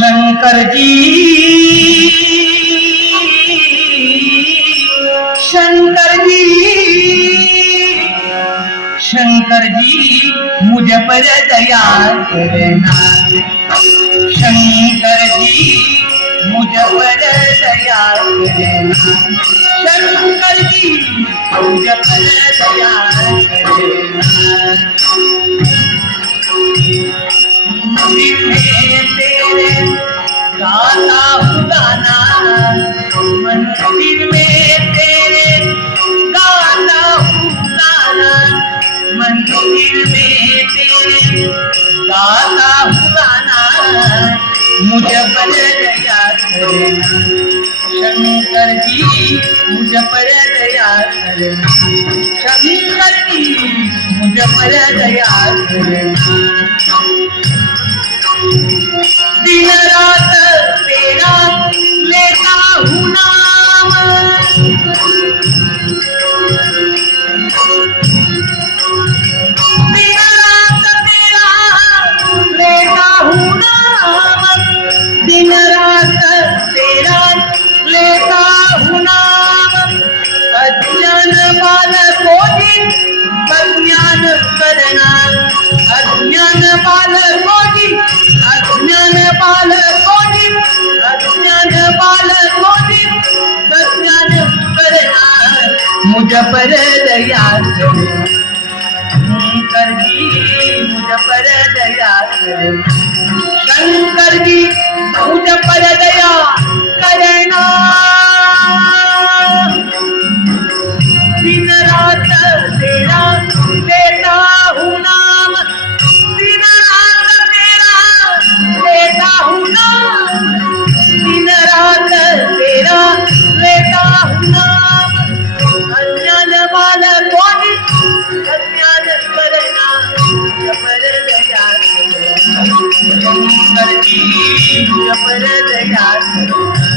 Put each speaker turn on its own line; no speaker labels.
शंकर जी शंकर जी शंकर जी मुझ पर दया करना। शंकर जी मुझ पर दया करना। शंकर जी मुझ पर दया करना। गाता हूँ गाना मंदिर में तेरे गाता हूँ गाना मंदिर में तेरे गाता हूँ गाना मुझे पर दया करना शंकर जी, मुझे पर दया करना शंकर जी, मुझे पर दया करना तेरा लेता हूँ नाम अज्ञान बाल को दिन अज्ञान करना अज्ञान बाल को दिन अज्ञान बाल को दिन अज्ञान बाल को दिन अज्ञान करना मुझ पर दया करना शंकर जी मुझ पर दया करना शंकर शंकर जी पर